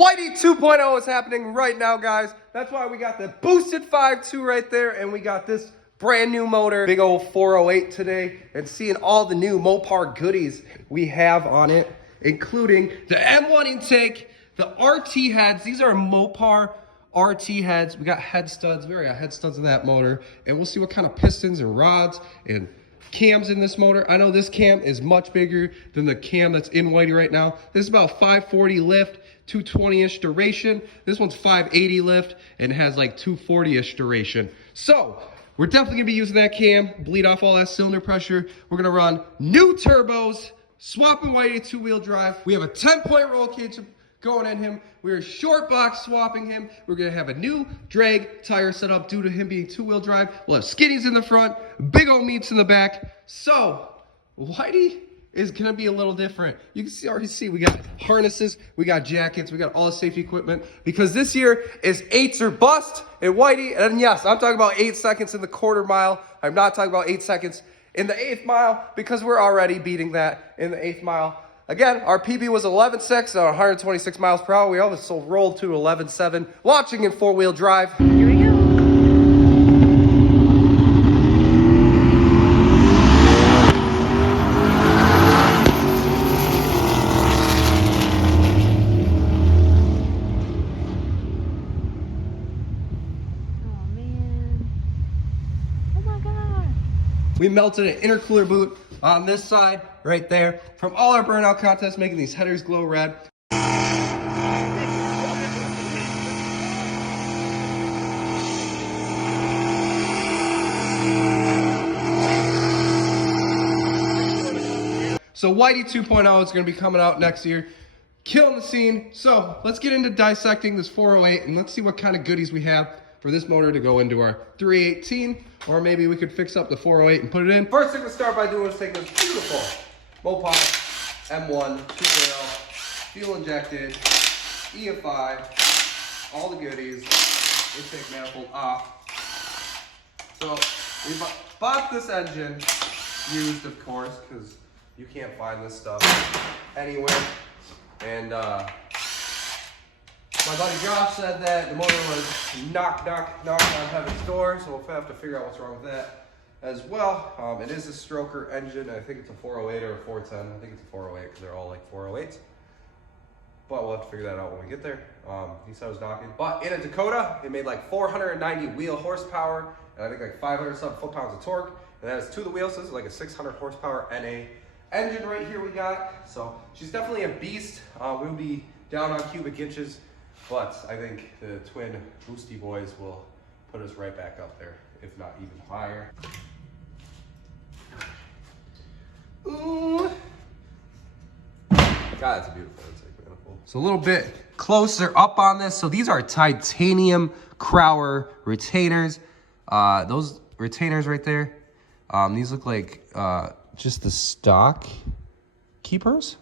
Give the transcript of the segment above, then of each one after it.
Whitey 2.0 is happening right now, guys. That's why we got the boosted 5.2 right there, and we got this brand new motor, big old 408 today, and seeing all the new Mopar goodies we have on it, including the M1 intake, the RT heads. These are Mopar RT heads. We got head studs, head studs in that motor, and we'll see what kind of pistons and rods and cams in this motor. I know this cam is much bigger than the cam that's in Whitey right now. This is about 540 lift, 220-ish duration. This one's 580 lift and has like 240-ish duration. So we're definitely gonna be using that cam, bleed off all that cylinder pressure. We're gonna run new turbos, swapping Whitey 2-wheel drive. We have a 10-point roll cage going in him. We're short box swapping him. We're gonna have a new drag tire set up due to him being 2-wheel drive. We'll have skinnies in the front, big old meats in the back. So Whitey is gonna be a little different. You can already see we got harnesses, we got jackets, we got all the safety equipment, because this year is 8s or bust in Whitey. And yes, I'm talking about 8 seconds in the quarter mile. I'm not talking about 8 seconds in the 8th mile, because we're already beating that in the 8th mile. Again, our PB was 11.6 on 126 miles per hour. We also rolled to 11.7, launching in 4-wheel drive. Here we go. We melted an intercooler boot on this side, right there, from all our burnout contests, making these headers glow red. So Whitey 2.0 is going to be coming out next year, killing the scene. So let's get into dissecting this 408 and let's see what kind of goodies we have for this motor to go into our 318, or maybe we could fix up the 408 and put it in. First thing to start by doing is take this beautiful Mopar M1 2.0, fuel injected, EFI, all the goodies, intake manifold off. So we bought this engine used, of course, because you can't find this stuff anywhere. And my buddy Josh said that the motor was knock on heaven's door, so we'll have to figure out what's wrong with that as well. It is a stroker engine. I think it's a 408 or a 410. I think it's a 408 because they're all like 408s. But we'll have to figure that out when we get there. He said it was knocking. But in a Dakota, it made like 490 wheel horsepower and I think like 500 some foot-pounds of torque. And that is to the wheels, so this is like a 600 horsepower NA engine right here we got. So she's definitely a beast. We'll be down on cubic inches. But I think the twin boosty boys will put us right back up there, if not even higher. Ooh. God, that's a beautiful intake manifold. So a little bit closer up on this. So these are titanium Crower retainers. Those retainers right there, these look like just the stock keepers,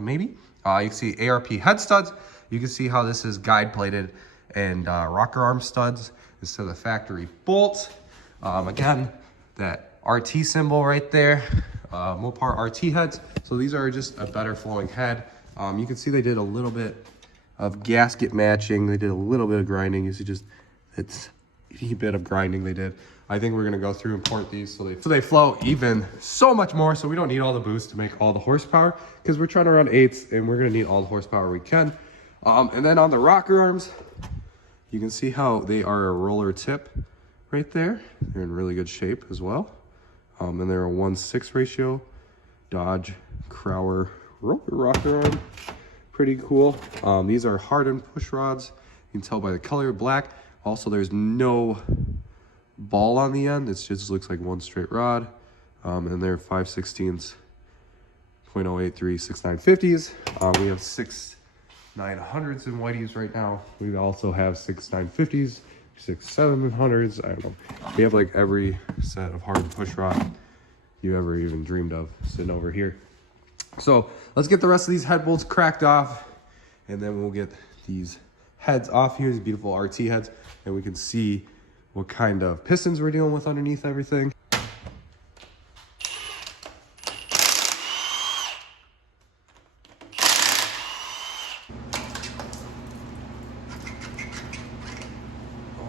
maybe. You can see ARP head studs. You can see how this is guide plated and rocker arm studs instead of the factory bolts. Again, that RT symbol right there, Mopar RT heads. So these are just a better flowing head. You can see they did a little bit of gasket matching. They did a little bit of grinding. You see just, it's a bit of grinding they did. I think we're gonna go through and port these so they flow even so much more, so we don't need all the boost to make all the horsepower, because we're trying to run 8s and we're gonna need all the horsepower we can. And then on the rocker arms, you can see how they are a roller tip right there. They're in really good shape as well. And they're a 1:6 ratio Dodge Crower rocker arm. Pretty cool. These are hardened push rods. You can tell by the color, black. Also, there's no ball on the end. It just looks like one straight rod. And they're 5/16 .083 6950s. We have 6.900s in Whiteys right now. We also have 6.950s, 6.700s. I don't know. We have like every set of hard push rod you ever even dreamed of sitting over here. So let's get the rest of these head bolts cracked off, and then we'll get these heads off here, these beautiful RT heads, and we can see what kind of pistons we're dealing with underneath everything.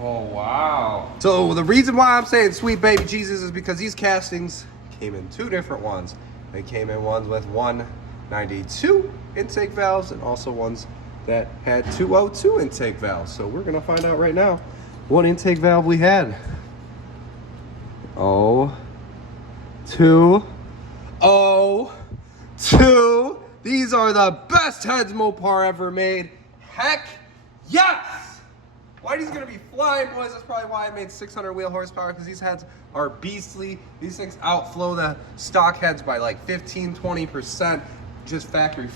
Oh, wow. So the reason why I'm saying sweet baby Jesus is because these castings came in 2 different ones. They came in ones with 192 intake valves and also ones that had 202 intake valves. So we're gonna find out right now what intake valve we had. 2. These are the best heads Mopar ever made. Heck yes! Whitey's gonna be flying, boys. That's probably why I made 600 wheel horsepower, because these heads are beastly. These things outflow the stock heads by like 15-20%. Just factory.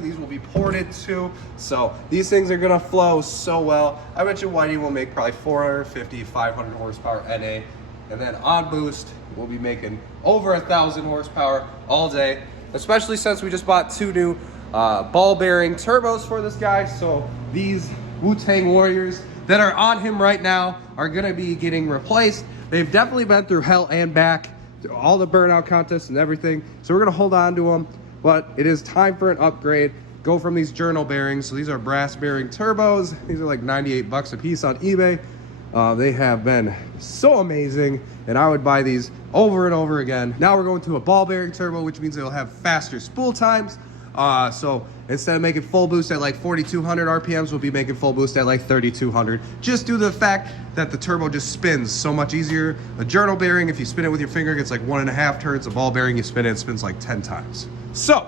These will be ported too. So these things are gonna flow so well. I bet you Whitey will make probably 450, 500 horsepower NA. And then on boost, we'll be making over 1,000 horsepower all day. Especially since we just bought 2 new ball bearing turbos for this guy. So these Wu-Tang Warriors that are on him right now are gonna be getting replaced. They've definitely been through hell and back, through all the burnout contests and everything. So we're gonna hold on to them, but it is time for an upgrade. Go from these journal bearings. So these are brass bearing turbos. These are like 98 bucks a piece on eBay. They have been so amazing, and I would buy these over and over again. Now we're going to a ball bearing turbo, which means it'll have faster spool times. So instead of making full boost at like 4,200 RPMs, we'll be making full boost at like 3,200. Just due to the fact that the turbo just spins so much easier. A journal bearing, if you spin it with your finger, it gets like 1.5 turns. A ball bearing, you spin it spins like 10 times. So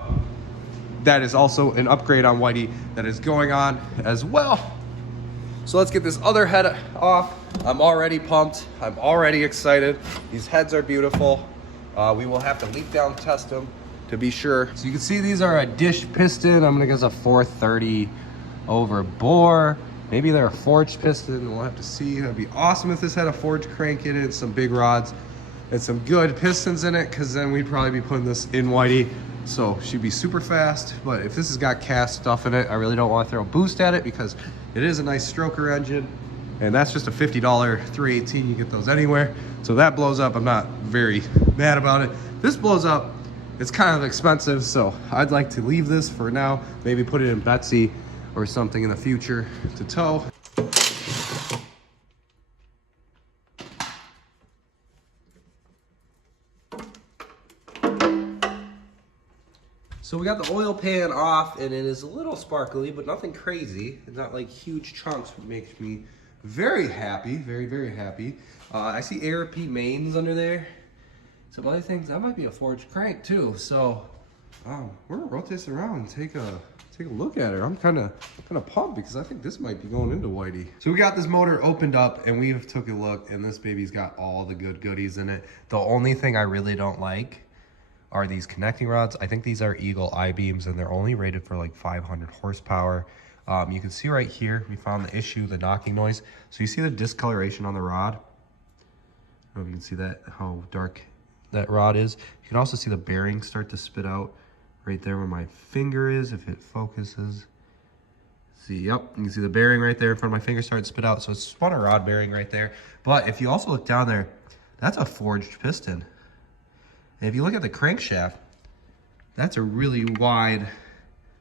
that is also an upgrade on Whitey that is going on as well. So let's get this other head off. I'm already pumped. I'm already excited. These heads are beautiful. We will have to leak down test them to be sure. So you can see these are a dish piston. I'm gonna guess a 430 over bore. Maybe they're a forged piston. We'll have to see. That'd be awesome if this had a forged crank in it, some big rods, and some good pistons in it, because then we'd probably be putting this in Whitey. So she'd be super fast. But if this has got cast stuff in it, I really don't want to throw a boost at it, because it is a nice stroker engine. And that's just a $50 318. You get those anywhere. So that blows up. I'm not very mad about it. This blows up. It's kind of expensive, so I'd like to leave this for now. Maybe put it in Betsy or something in the future to tow. So we got the oil pan off, and it is a little sparkly, but nothing crazy. It's not like huge chunks, which makes me very happy, very, very happy. I see ARP mains under there. Some other things, that might be a forged crank too. So we're gonna rotate this around and take a look at it. I'm kind of pumped, because I think this might be going into Whitey. So we got this motor opened up, and we took a look, and this baby's got all the good goodies in it. The only thing I really don't like are these connecting rods. I think these are Eagle I-beams, and they're only rated for like 500 horsepower. You can see right here, we found the issue, the knocking noise. So you see the discoloration on the rod? I don't know if you can see that, how dark that rod is. You can also see the bearing start to spit out right there where my finger is, if it focuses. See, yep, you can see the bearing right there in front of my finger starting to spit out. So it's spun a rod bearing right there. But if you also look down there, that's a forged piston. And if you look at the crankshaft, that's a really wide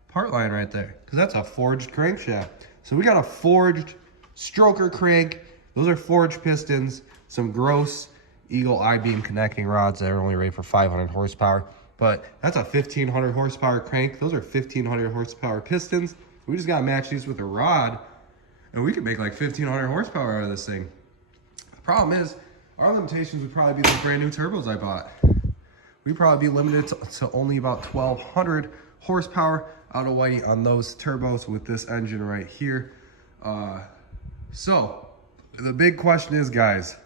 part line right there, because that's a forged crankshaft. So we got a forged stroker crank. Those are forged pistons, some gross Eagle I-beam connecting rods that are only rated for 500 horsepower. But that's a 1,500 horsepower crank. Those are 1,500 horsepower pistons. We just gotta match these with a rod, and we could make like 1,500 horsepower out of this thing. The problem is, our limitations would probably be those brand new turbos I bought. We'd probably be limited to only about 1,200 horsepower out of Whitey on those turbos with this engine right here. So the big question is, guys,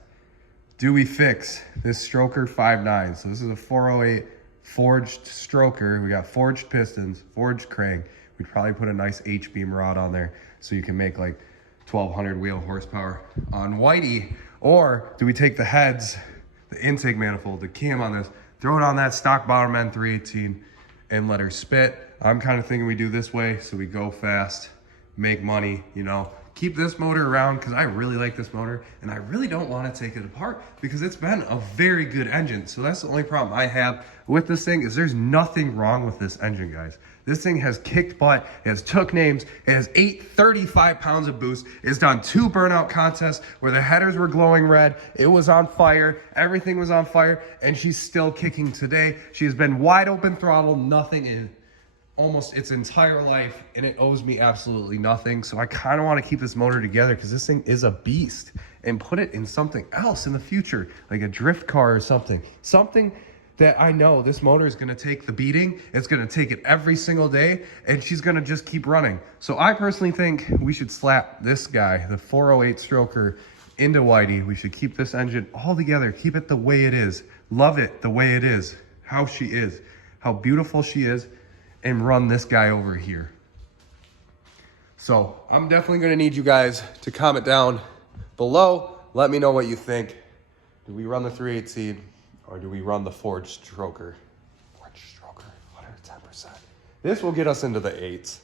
do we fix this stroker 5.9? So this is a 408 forged stroker. We got forged pistons, forged crank. We'd probably put a nice H-beam rod on there so you can make like 1,200 wheel horsepower on Whitey. Or do we take the heads, the intake manifold, the cam on this, throw it on that stock bottom end 318 and let her spit? I'm kind of thinking we do this way, so we go fast, make money, you know, keep this motor around because I really like this motor and I really don't want to take it apart because it's been a very good engine. So that's the only problem I have with this thing is there's nothing wrong with this engine, guys. This thing has kicked butt, it has took names, it has 35 pounds of boost, it's done 2 burnout contests where the headers were glowing red, it was on fire, everything was on fire, and she's still kicking today. She has been wide open throttle, nothing in almost its entire life, and it owes me absolutely nothing. So I kind of want to keep this motor together because this thing is a beast and put it in something else in the future, like a drift car or something that I know this motor is going to take the beating. It's going to take it every single day, and she's going to just keep running. So I personally think we should slap this guy, the 408 stroker, into Whitey. We should keep this engine all together, keep it the way it is, love it the way it is, how she is, how beautiful she is, and run this guy over here. So I'm definitely going to need you guys to comment down below. Let me know what you think. Do we run the 3/8 seed? Or do we run the forged stroker? Forged stroker, 110%. This will get us into the 8s.